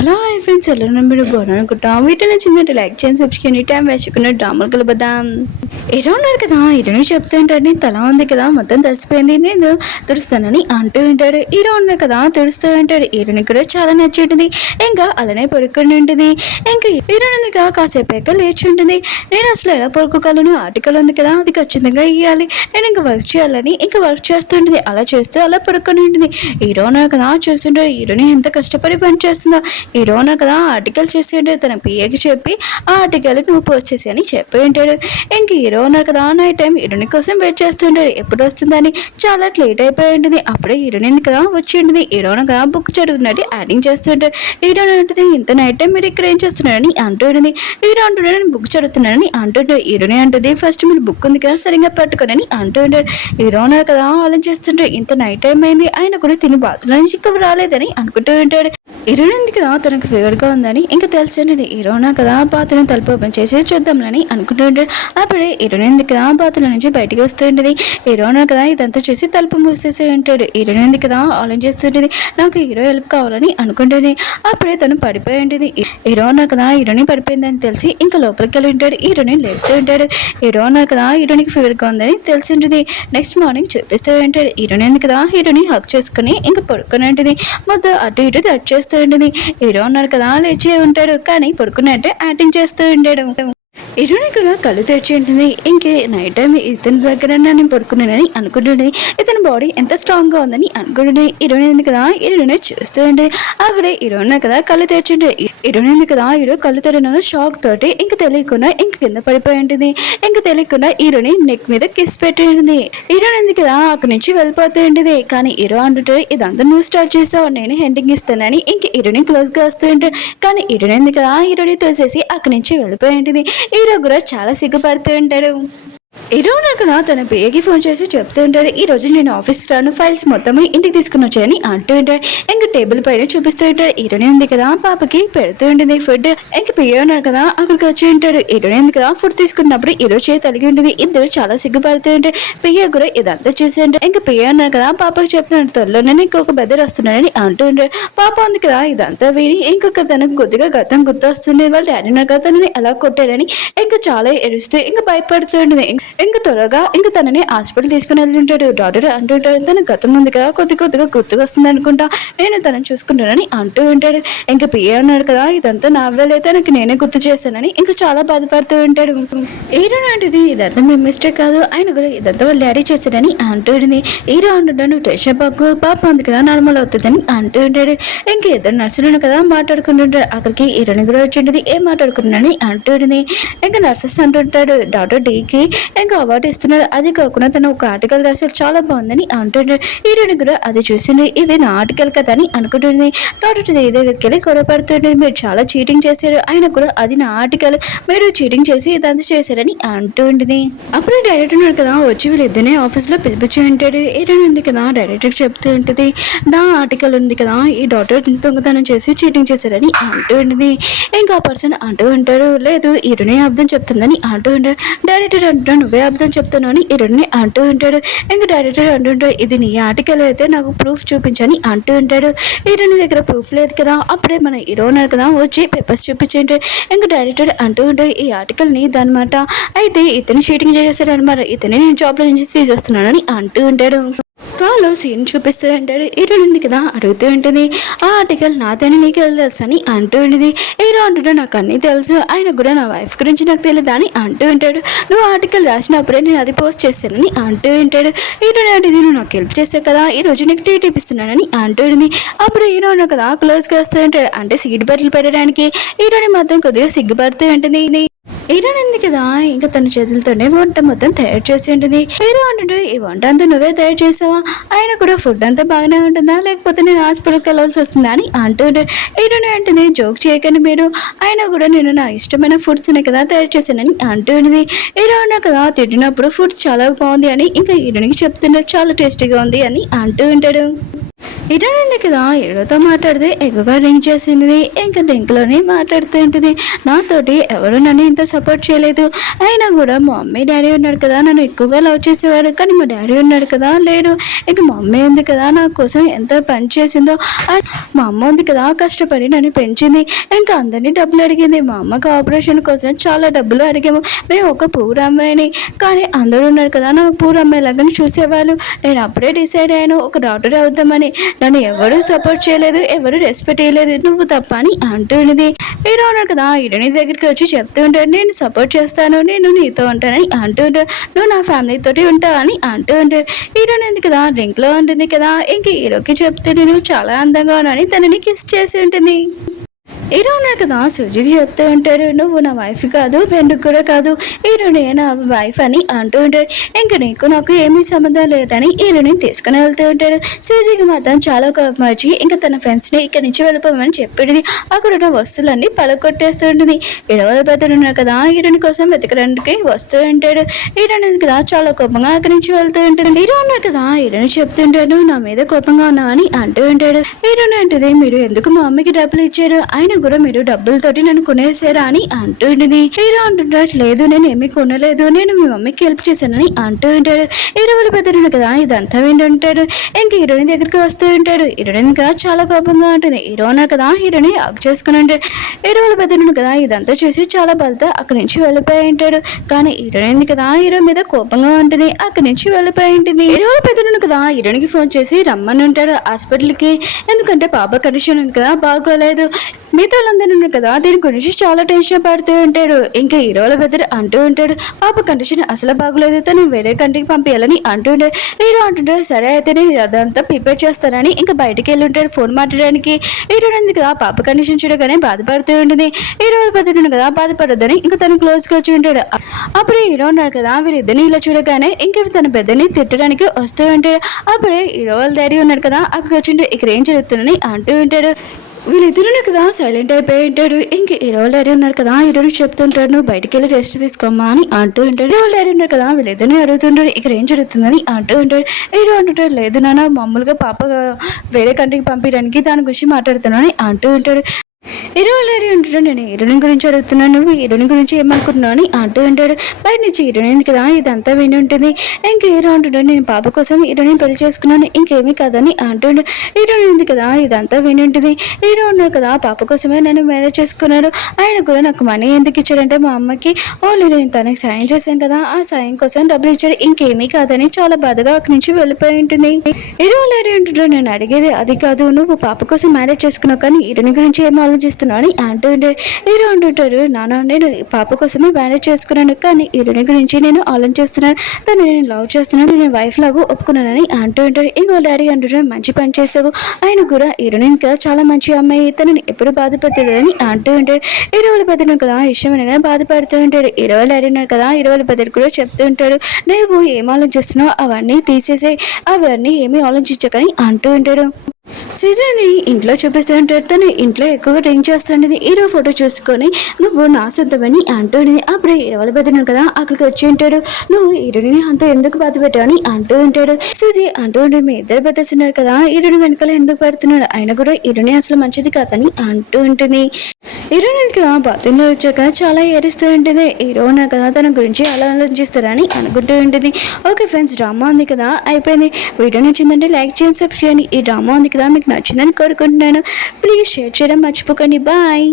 Hello hi friends ఎలా మీరు బాగున్నానుకుంటాం వీటిని నచ్చిందంటే లైక్ చేయండి సబ్స్క్రైబ్ టైం వేసుకున్న డ్రామాలు కలపదాం. ఏదో ఉన్నారు కదా హీరోని చెప్తుంటాడు తల ఉంది కదా మొత్తం తడిసిపోయింది నేను తుడుస్తానని అంటూ ఉంటాడు. హీరో ఉన్నారు కదా తుడుస్తూ ఉంటాడు. హీరోని కూడా చాలా నచ్చింటుంది. ఇంకా అలానే పడుకొని ఉంటుంది. ఇంకా హీరోని కాసేపు లేచి ఉంటుంది. నేను అసలు ఎలా పడుకోగలను ఆర్టికల్ ఉంది కదా అది ఖచ్చితంగా ఇవ్వాలి నేను ఇంకా వర్క్ చేయాలని ఇంకా వర్క్ చేస్తుంటుంది. అలా చేస్తూ అలా పడుకొని ఉంటుంది. హీరో ఉన్నారు కదా చూస్తుంటాడు హీరోని ఎంత కష్టపడి పని చేస్తుందో. హీరో ఉన్నారు కదా ఆర్టికల్ చేసి ఉంటాడు. తన పిఏకి చెప్పి ఆ ఆర్టికల్ నువ్వు పోస్ట్ చేసి అని చెప్పి ఉంటాడు. ఇంక హీరో ఉన్నారు కదా నైట్ టైం హీరోని కోసం వెయిట్ చేస్తుంటాడు. ఎప్పుడు వస్తుందని చాలా లేట్ అయిపోయి ఉంటుంది. అప్పుడే హీరోయిన్ కదా వచ్చి ఉంటుంది. హీరోయిన్ కదా బుక్ చదువుతున్నట్టు యాక్టింగ్ చేస్తుంటాడు. హీరోయిన్ ఉంటుంది ఇంత నైట్ టైం మీరు ఇక్కడ ఏం చేస్తున్నారని అంటుంది. హీరో అంటున్నాడు నేను బుక్ చదువుతున్నానని అంటుంటాడు. హీరోయిన్ అంటుంది ఫస్ట్ మీరు బుక్ ఉంది కదా సరిగ్గా పట్టుకోనని అంటుంటాడు. హీరో ఉన్నారు కదా ఆలోచిస్తుంటాడు ఇంత నైట్ టైం అయింది ఆయన కూడా తిని బాత్రూమ్ నుంచి ఇంకా రాలేదని అనుకుంటూ ఉంటాడు. హీరోయిన్ కదా తనకు ఫేవర్గా ఉందని ఇంకా తెలిసినది. హీరోనా కదా బాత్రూమ్ తలుపు ఓపెన్ చేసి చూద్దాంలని అనుకుంటూ ఉంటాడు. అప్పుడే హీరోయిన్ కదా బాత్రూమ్ నుంచి బయటికి వస్తూ ఉంటుంది. హీరోనా కదా ఇదంతా చూసి తలుపు మూసేసి ఉంటాడు. హీరోయిన్ కదా ఆలోచిస్తుంటుంది నాకు హీరో హెల్ప్ కావాలని అనుకుంటుంది. అప్పుడే తను పడిపోయి ఉంటుంది. హీరో ఉన్నారు కదా హీరోని పడిపోయిందని తెలిసి ఇంకా లోపలికి వెళ్ళి ఉంటాడు. హీరోని లేపుతూ ఉంటాడు. హీరో ఉన్నారు కదా హీరోనికి ఫీవర్గా ఉందని తెలిసి ఉంటుంది. నెక్స్ట్ మార్నింగ్ చూపిస్తూ ఉంటాడు. హీరోయిన్ కదా హీరోని హక్ చేసుకుని ఇంకా పడుకొని ఉంటుంది. మొత్తం అటు ఇటు టచ్ చేస్తూ ఉంటుంది. హీరో ఉన్నారు కదా లేచి ఉంటాడు కానీ పడుకున్నట్టే యాక్టింగ్ చేస్తూ ఉంటాడు. హీరోని కూడా కళ్ళు తెరిచి ఉంటుంది. ఇంకే నైట్ టైం ఇతని దగ్గర నేను పడుకున్నానని అనుకుంటుంది. ఇతని బాడీ ఎంత స్ట్రాంగ్గా ఉందని అనుకుంటుంది. హీరోయిన్ కదా హీరోని చూస్తూ ఉంటుంది. అప్పుడే హీరోయిన్ కదా కళ్ళు తెరిచి ఉంటుంది. హీరోయిన్ కదా హీరో కళ్ళు తెరిన షాక్ తోటి ఇంక తెలియకుండా ఇంక కింద పడిపోయి ఉంటుంది. ఇంక తెలియకుండా హీరోని నెక్ మీద కిస్ పెట్టి ఉంటుంది. హీరోయిన్ కదా అక్కడి నుంచి వెళ్ళిపోతూ ఉంటుంది. కానీ హీరో అంటుంటాడు ఇదంతా నువ్వు స్టార్ట్ చేసావు నేను హెండింగ్ ఇస్తానని ఇంక హీరోని క్లోజ్గా వస్తూ ఉంటాడు. కానీ హీరోయిన్ కదా హీరోని తోసేసి అక్కడి నుంచి వెళ్ళిపోయి ఉంటుంది. హీరో కూడా చాలా సిగ్గుపడుతూ ఉంటాడు. హీరో ఉన్నారు కదా తన పేకి ఫోన్ చేసి చెప్తూ ఉంటాడు ఈ రోజు నేను ఆఫీస్ రాను ఫైల్స్ మొత్తం ఇంటికి తీసుకుని వచ్చాయని అంటూ ఉంటాడు. ఇంక టేబుల్ పైన చూపిస్తూ ఉంటాడు. హీరోనే ఉంది కదా పాపకి పెడుతూ ఉంటుంది ఫుడ్. ఇంక పియ్య ఉన్నారు కదా అక్కడికి వచ్చి ఉంటాడు. హీరోనే ఉంది కదా ఫుడ్ తీసుకున్నప్పుడు హీరో చేయి తలిగి ఉంటుంది. ఇద్దరు చాలా సిగ్గుపడుతూ ఉంటాడు. పియ్య కూడా ఇదంతా చూసి ఉంటాడు. ఇంకా పియ్య ఉన్నారు కదా పాపకి చెప్తున్నాడు త్వరలోనే ఇంకొక బెదర్ వస్తున్నాడని అంటూ ఉంటాడు. పాప ఉంది కదా ఇదంతా విని ఇంకొక తనకు కొద్దిగా గతం గుర్తొస్తుంది. వాళ్ళ డాడీ ఉన్నారు కదా తనని ఎలా కొట్టాడని ఇంకా చాలా ఏడుస్తూ ఇంకా భయపడుతూ ఉంటుంది. ఇంకా త్వరగా ఇంకా తనని హాస్పిటల్ తీసుకుని వెళ్తుంటాడు. డాక్టర్ అంటుంటాడు తన గతం ఉంది కదా కొద్దిగా గుర్తుకు వస్తుంది అనుకుంటా నేను తనని చూసుకుంటానని అంటూ ఉంటాడు. ఇంకా పిఏ ఉన్నాడు కదా ఇదంతా నా వల్లే తనకి నేనే గుర్తు చేశానని ఇంకా చాలా బాధపడుతూ ఉంటాడు. హీరో లాంటిది ఇదంతా మీ మిస్టేక్ కాదు ఆయన కూడా ఇదంతా వాళ్ళ డాడీ చేశాడని అంటూ ఉంటుంది. హీరో అంటుంటాడు టెన్షన్ పక్కు పాప ఉంది కదా నార్మల్ అవుతుందని అంటూ ఉంటాడు. ఇంకా ఇద్దరు నర్సులు కదా మాట్లాడుకుంటుంటాడు. అక్కడికి హీరోని కూడా వచ్చి ఉంటుంది ఏం మాట్లాడుకుంటున్నాడని అంటూ ఉంటుంది. ఇంకా నర్సెస్ అంటుంటాడు డాక్టర్ డీకి ఇంకా అవార్డు ఇస్తున్నారు. అది కాకుండా తను ఒక ఆర్టికల్ రాశారు చాలా బాగుందని అంటుంటాడు. హీరోని కూడా అది చూసింది ఇది నా ఆర్టికల్ కదా అని అనుకుంటుంది. డాక్టర్ దగ్గరికి వెళ్ళి గొడవపడుతుంది మీరు చాలా చీటింగ్ చేశారు ఆయన కూడా అది నా ఆర్టికల్ మీరు చీటింగ్ చేసి ఇదంతా చేశారని అంటూ ఉంటుంది. అప్పుడే డైరెక్టర్ ఉన్నాడు కదా వచ్చి వీళ్ళిద్దరినే ఆఫీస్లో పిలిపించి ఉంటాడు. హీరోయిన్ ఉంది కదా డైరెక్టర్ చెప్తూ ఉంటుంది నా ఆర్టికల్ ఉంది కదా ఈ డాక్టర్ దొంగతనం చేసి చీటింగ్ చేశారని అంటూ ఉంటుంది. ఇంకా ఆ పర్సన్ అంటూ ఉంటాడు లేదు హీరోనే అర్థం చెప్తుందని అంటూ ఉంటాడు. డైరెక్టర్ అంటున్నాడు నువ్వే అర్థం చెప్తాను అని హీరోని అంటూ ఉంటాడు. ఇంకా డైరెక్టర్ అంటుంటాడు ఇది నీ ఆర్టికల్ అయితే నాకు ప్రూఫ్ చూపించని అంటూ ఉంటాడు. హీరోని దగ్గర ప్రూఫ్ లేదు కదా అప్పుడే మన హీరో ఉన్నాడు కదా వచ్చి పేపర్స్ చూపించుంటాడు. ఇంకా డైరెక్టర్ అంటూ ఉంటాడు ఈ ఆర్టికల్ నీదనమాట అయితే ఇతను షీటింగ్ చేసేసాడు అనమాట ఇతనే నేను జాబ్లో నుంచి తీసేస్తున్నానని అంటూ ఉంటాడు. కాలో సీన్ చూపిస్తూ ఉంటాడు. హీరోయిన్ ఉంది కదా అడుగుతూ ఉంటుంది ఆ ఆర్టికల్ నాతోనే నీకు తెలుసు అని అంటూ ఉంటుంది. హీరో అంటుంటాడు నాకు అన్నీ తెలుసు ఆయన కూడా నా వైఫ్ గురించి నాకు తెలియదా అని అంటూ ఉంటాడు. నువ్వు ఆర్టికల్ రాసినప్పుడే నేను అది పోస్ట్ చేశానని అంటూ ఉంటాడు. హీరోయిన్ అంటే నువ్వు నాకు హెల్ప్ చేసావు కదా ఈ రోజు నీకు ట్రీట్ ఇప్పిస్తున్నానని అంటూ ఉంటుంది. అప్పుడు హీరో కదా క్లోజ్గా వస్తూ ఉంటాడు అంటే సీట్ బట్టలు పెట్టడానికి. హీరోని మాత్రం కొద్దిగా సిగ్గుపడుతూ ఉంటుంది. హీరోయిన్ ఉంది కదా ఇంకా తన చేతులతోనే వంట మొత్తం తయారు చేసి ఉంటుంది. హీరో అంటుంటే ఈ వంట అంతా నువ్వే తయారు చేసావా ఆయన కూడా ఫుడ్ అంతా బాగానే ఉంటుందా లేకపోతే నేను హాస్పిటల్కి వెళ్ళాల్సి వస్తుందా అని అంటూ ఉంటాడు. హీరోయిన్ అంటుంది జోక్ చేయకండి మీరు ఆయన కూడా నేను నా ఇష్టమైన ఫుడ్స్ ఉన్నాయి కదా తయారు చేశానని అంటూ ఉంటుంది. హీరో ఉన్నా కదా తింటున్నప్పుడు ఫుడ్ చాలా బాగుంది అని ఇంకా హీరోయిన్కి చెప్తున్నాడు చాలా టేస్టీగా ఉంది అని అంటూ ఉంటాడు. ఇటన్ ఉంది కదా, ఎవరితో మాట్లాడితే ఎక్కువగా రింగ్ చేసింది. ఇంకా రింక్లోనే మాట్లాడుతూ ఉంటుంది. నాతోటి ఎవరు నన్ను ఇంత సపోర్ట్ చేయలేదు, అయినా కూడా మా మమ్మీ డాడీ ఉన్నాడు కదా నన్ను ఎక్కువగా లవ్ చేసేవాడు, కానీ మా డాడీ ఉన్నాడు కదా లేడు. ఇంకా మా మమ్మీ ఉంది కదా నా కోసం ఎంత పని చేసిందో, మా అమ్మ ఉంది కదా కష్టపడి నన్ను పెంచింది. ఇంకా అందరినీ డబ్బులు అడిగింది. మా అమ్మకి ఆపరేషన్ కోసం చాలా డబ్బులు అడిగాము. మేము ఒక పూర్ అమ్మాయిని, కానీ అందరూ ఉన్నారు కదా నాకు పూర్ అమ్మాయిలాగానే చూసేవాళ్ళు. నేను అప్పుడే డిసైడ్ అయ్యాను ఒక డాక్టర్ అవుతామని. నన్ను ఎవరు సపోర్ట్ చేయలేదు, ఎవరు రెస్పెక్ట్ చేయలేదు, నువ్వు తప్ప అని అంటున్నది. హీరో ఉన్నాడు కదా, హీరోని దగ్గరికి వచ్చి చెప్తూ ఉంటాడు, నేను సపోర్ట్ చేస్తాను, నేను నీతో ఉంటానని అంటూ ఉంటాడు. నువ్వు నా ఫ్యామిలీ తోటి ఉంటావని అంటూ ఉంటాడు. హీరోని ఉంది కదా డ్రింక్లో ఉంటుంది కదా, ఇంక హీరోకి చెప్తుంటే నువ్వు చాలా అందంగా ఉన్నావని తనని కిస్ చేసి ఉంటుంది. హీరో ఉన్నాడు కదా, సుజీకి చెప్తూ ఉంటాడు, నువ్వు నా వైఫ్ కాదు, ఫ్రెండ్కి కూడా కాదు, హీరోనే నా వైఫ్ అని అంటూ ఉంటాడు. ఇంకా నీకు నాకు ఏమీ సంబంధం లేదని హీరోని తీసుకుని వెళ్తూ ఉంటాడు. సుజీకి మాత్రం చాలా కోపం వచ్చి ఇంకా తన ఫ్రెండ్స్ని ఇక్కడి నుంచి వెళ్ళిపోమని చెప్పేది. అక్కడ ఉన్న వస్తువులన్నీ పడగొట్టేస్తూ ఉంటుంది. హీరోల పెద్దలు ఉన్నారు కదా, హీరోని కోసం వెతకడానికి వస్తూ ఉంటాడు. హీరోని కదా చాలా కోపంగా అక్కడి నుంచి వెళ్తూ ఉంటుంది. హీరో ఉన్నాడు కదా, హీరోని చెప్తుంటాడు, నా మీద కోపంగా ఉన్నావని అంటూ ఉంటాడు. హీరోని అంటది, మీరు ఎందుకు మా అమ్మకి డబ్బులు ఇచ్చారు, ఆయన కూడా మీరు డబ్బులతోటి నన్ను కొనేసారా అని అంటూ ఉంటుంది. హీరో అంటుంటాడు, లేదు నేను ఏమీ కొనలేదు, నేను మీ మమ్మీకి హెల్ప్ చేశానని అంటూ ఉంటాడు. హీరో వాళ్ళ పెద్దలు కదా ఇదంతా వింటుంటాడు. ఇంక హీరోని దగ్గరికి వస్తూ ఉంటాడు. హీరోయిన్ కదా చాలా కోపంగా ఉంటుంది. హీరో అన్నాడు కదా, హీరోని హగ్ చేసుకుని ఉంటాడు. హీరో వాళ్ళ పెద్దలు కదా ఇదంతా చూసి చాలా బాధ అక్కడి నుంచి వెళ్ళిపోయి ఉంటాడు. కానీ హీరోయిన్ కదా హీరో మీద కోపంగా ఉంటుంది, అక్కడి నుంచి వెళ్ళిపోయి ఉంటుంది. హీరో వాళ్ళ పెద్దలు కదా హీరోనికి ఫోన్ చేసి రమ్మని ఉంటాడు హాస్పిటల్కి. ఎందుకంటే పాప కండిషన్ ఉంది కదా బాగోలేదు. మిగతా వాళ్ళందరూ ఉన్నారు కదా దీని గురించి చాలా టెన్షన్ పడుతూ ఉంటాడు. ఇంకా హీరోల బెదర్ అంటూ ఉంటాడు, పాప కండిషన్ అసలు బాగోలేదు, తను వేరే కంట్రీకి పంపించాలని అంటూ ఉంటాడు. హీరో అంటుంటాడు, సరే అయితే నేను అదంతా ప్రిపేర్ చేస్తానని ఇంకా బయటికి వెళ్ళి ఉంటాడు ఫోన్ మాట్లాడడానికి. హీరో ఉంది కదా పాప కండిషన్ చూడగానే బాధపడుతూ ఉంటుంది. హీరోల బెదర్ కదా బాధపడద్దని ఇంకా తను క్లోజ్గా వచ్చి ఉంటాడు. అప్పుడు హీరో ఉన్నాడు కదా వీళ్ళిద్దరిని ఇలా చూడగానే ఇంకా తన పెద్దని తిట్టడానికి వస్తూ ఉంటాడు. అప్పుడే హీరో వాళ్ళ డాడీ ఉన్నాడు కదా అక్కడికి వచ్చి ఇక్కడ ఏం జరుగుతుందని అంటూ ఉంటాడు. వీళ్ళిద్దరునే కదా సైలెంట్ అయిపోయి ఉంటాడు. ఇంక హీరో డాడీ ఉన్నారు కదా హీరోకి చెప్తుంటాడు, నువ్వు బయటికి వెళ్ళి రెస్ట్ తీసుకోమ్మా అని అంటూ ఉంటాడు. హీరో డాడీ ఉన్నారు కదా వీళ్ళిద్దరిని అడుగుతుంటాడు ఇక్కడ ఏం జరుగుతుందని అంటూ ఉంటాడు. హీరో అంటుంటాడు, లేదు నాన్న మామూలుగా పాప వేరే కంట్రీకి పంపించడానికి దాని గురించి మాట్లాడుతున్నాను అంటూ ఉంటాడు. హీరో డాడీ అంటాడు, నేను హీరోయిన్ గురించి అడుగుతున్నాను, నువ్వు హీరోయిన్ గురించి ఏమనుకుంటున్నావు అని అంటూ ఉంటాడు. బయట నుంచి హీరోయిన్ కదా ఇదంతా విని ఉంటుంది. ఇంక హీరో అంటుంటాడు, నేను పాప కోసం హీరోయిన్ పెళ్లి చేసుకున్నాను, ఇంకేమీ కాదని అంటుండే. హీరోయిన్ ఉంది కదా ఇదంతా విని ఉంటుంది. హీరో ఉన్నాడు కదా పాప కోసమే నన్ను మ్యారేజ్ చేసుకున్నాడు, ఆయన కూడా నాకు మనీ ఎందుకు ఇచ్చాడంటే మా అమ్మకి ఓన్లీ నేను తనకి సాయం చేశాను కదా ఆ సాయం కోసం డబ్బులు ఇచ్చాడు, ఇంకేమీ కాదని చాలా బాధగా అక్కడి నుంచి వెళ్ళిపోయి ఉంటుంది. హీరో డాడీ అంటుంటాడు, నేను అడిగేది అది కాదు, నువ్వు పాప కోసం మ్యారేజ్ చేసుకున్నావు కానీ హీరోయిన్ గురించి ఏం ఆలోచిస్తున్నావు అని అంటూ ఉంటాడు. హీరో అంటుంటారు, నాన్న నేను పాప కోసమే మ్యారేజ్ చేసుకున్నాను కానీ హీరోయిన్ గురించి నేను ఆలోచిస్తున్నాను, తను నేను లవ్ చేస్తున్నాను, నేను వైఫ్ లాగా ఒప్పుకున్నానని అంటూ ఉంటాడు. ఇంకో డాడీ అంటుంటాడు, మంచి పని చేసావు, ఆయన కూడా హీరోయిన్ కదా చాలా మంచి అమ్మాయి, తనని ఎప్పుడు బాధపడలేదని అంటూ ఉంటాడు. హీరో వాళ్ళ పెద్దను కదా ఇష్టమైనగా బాధపడుతూ ఉంటాడు. హీరో వాళ్ళ డాడీ ఉన్నారు కదా హీరో వాళ్ళ పెద్దలు కూడా చెప్తూ ఉంటాడు, నువ్వు ఏం ఆలోచిస్తున్నావు అవన్నీ తీసేసే, అవన్నీ ఏమీ ఆలోచించకని అంటూ ఉంటాడు. సుజాని ఇంట్లో చూపిస్తూ ఉంటాడు. తను ఇంట్లో ఎక్కువగా డ్రింక్ చేస్తుండేది. హీరో ఫోటో చూసుకొని నువ్వు నా సొంతమని అంటుండేది. అప్పుడే హీరో వాళ్ళ పెద్దను కదా అక్కడికి వచ్చి ఉంటాడు, నువ్వు హీరోని అంత ఎందుకు బాధ పెట్టావని అంటూ ఉంటాడు. సుజీ అంటూ ఉంటే మీ ఇద్దరు పెద్దస్ ఉన్నారు కదా హీరోని వెనకాల ఎందుకు పెడుతున్నాడు, ఆయన కూడా హీరోని అసలు మంచిది కాదని అంటూ ఉంటుంది. హీరోని కదా బాత్రూంలో వచ్చాక చాలా ఏడుస్తూ ఉంటుంది. హీరో ఉన్నారు కదా తన గురించి అలా ఆలోచిస్తారని అనుకుంటూ ఉంటుంది. ఓకే ఫ్రెండ్స్, డ్రామా ఉంది కదా అయిపోయింది. వీడియో నచ్చిందంటే లైక్ చేయండి, సబ్స్క్రైబ్ చేయండి. ఈ డ్రామా ఉంది కదా మీకు నచ్చిందని కోరుకుంటున్నాను. ప్లీజ్ షేర్ చేయడం మర్చిపోకండి. బాయ్.